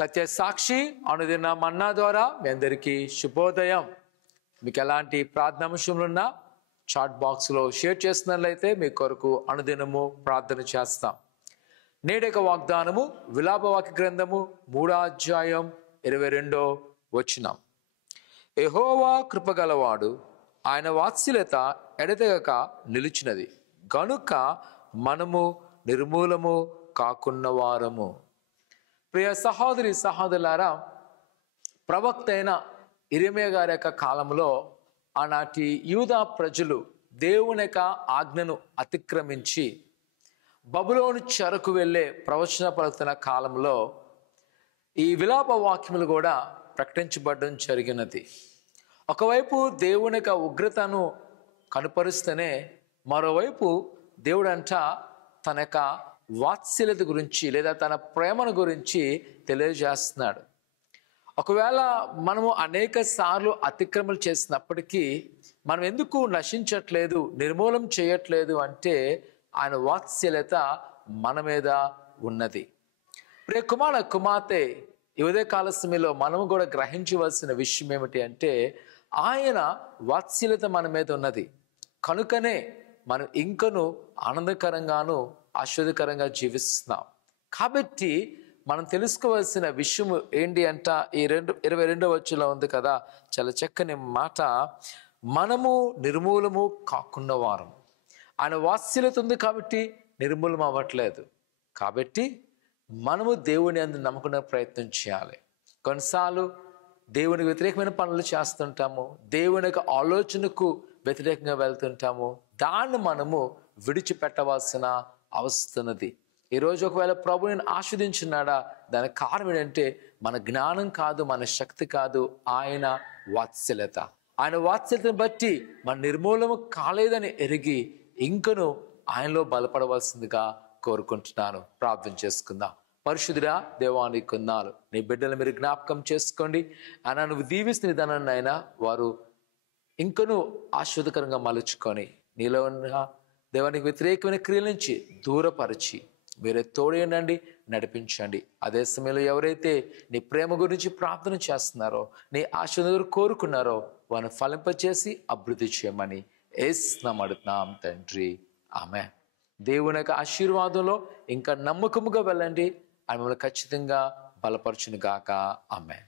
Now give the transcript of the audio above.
సత్య సాక్షి అనుదిన మన్నా ద్వారా మీ అందరికీ శుభోదయం. మీకు ఎలాంటి ప్రార్థనాంశములున్నా చాట్ బాక్స్లో షేర్ చేస్తున్నట్లయితే మీ కొరకు అనుదినము ప్రార్థన చేస్తాం. నేడొక వాగ్దానము విలాపవాక్య గ్రంథము 3వ అధ్యాయం 22వ వచనం. యెహోవా కృపగలవాడు, ఆయన వాత్సల్యత ఎడతెగక నిలిచినది గనుక మనము నిర్మూలము కాకున్నవారము. ప్రియ సహోదరి సహోదరులారా, ప్రవక్త అయిన ఇర్మీయా గారి యొక్క కాలంలో ఆనాటి యూదా ప్రజలు దేవుని యొక్క ఆజ్ఞను అతిక్రమించి బబులోను చెరకు వెళ్ళే ప్రవచన పలుకుతున్న కాలంలో ఈ విలాప వాక్యములు కూడా ప్రకటించబడడం జరిగినది. ఒకవైపు దేవుని యొక్క ఉగ్రతను కనుపరుస్తూనే మరోవైపు దేవుడంట తన యొక్క వాత్సల్యత గురించి లేదా తన ప్రేమను గురించి తెలియజేస్తున్నాడు. ఒకవేళ మనము అనేక సార్లు అతిక్రమలు చేసినప్పటికీ మనం ఎందుకు నశించట్లేదు, నిర్మూలం చేయట్లేదు అంటే ఆయన వాత్సల్యత మన మీద ఉన్నది. ప్రియ కుమార్తె, ఈ ఉదయకాల సమయంలో మనము కూడా గ్రహించవలసిన విషయం ఏమిటి అంటే ఆయన వాత్సల్యత మన మీద ఉన్నది కనుకనే మనం ఇంకను ఆనందకరంగాను ఆశ్చర్యకరంగా జీవిస్తున్నాం. కాబట్టి మనం తెలుసుకోవాల్సిన విషయం ఏంటి అంట ఈ 22వ వచనంలో ఉంది కదా, చాలా చక్కని మాట. మనము నిర్మూలము కాకుండా వారం. ఆయన వాత్సల్యత ఉంది కాబట్టి నిర్మూలం అవ్వట్లేదు. కాబట్టి మనము దేవుని అందు నమ్మకం ప్రయత్నం చేయాలి. కొన్నిసార్లు దేవునికి వ్యతిరేకమైన పనులు చేస్తుంటాము, దేవుని యొక్క ఆలోచనకు వ్యతిరేకంగా వెళ్తుంటాము. దాన్ని మనము విడిచిపెట్టవలసిన అవస్థనది. ఈరోజు ఒకవేళ ప్రభు నేను ఆస్వాదించున్నాడా, దానికి కారణం ఏంటంటే మన జ్ఞానం కాదు, మన శక్తి కాదు, ఆయన వాత్సల్యత. ఆయన వాత్సల్యతను బట్టి మన నిర్మూలము కాలేదని ఎరిగి ఇంకను ఆయనలో బలపడవలసిందిగా కోరుకుంటున్నాను. ప్రార్థన చేసుకుందాం. పరిశుద్ధుడా దేవానికి కొందాలు, నీ బిడ్డలు మీరు జ్ఞాపకం చేసుకోండి. ఆయన నువ్వు దీవిస్తున్న విధానాన్ని అయినా వారు ఇంకను ఆశ్వాదకరంగా మలుచుకొని నీలో ఉన్న దేవానికి వ్యతిరేకమైన క్రియల నుంచి దూరపరిచి మీరే తోడేయండి, నడిపించండి. అదే సమయంలో ఎవరైతే నీ ప్రేమ గురించి ప్రార్థన చేస్తున్నారో, నీ ఆశీర్వాదం కోరుకున్నారో వారిని ఫలింపచేసి అభివృద్ధి చేయమని యేసు అడుగుతున్నాం తండ్రి, ఆమేన్. దేవుని యొక్క ఆశీర్వాదంలో ఇంకా నమ్మకముగా వెళ్ళండి. ఆయన మిమ్మల్ని ఖచ్చితంగా బలపరచును గాక. ఆమేన్.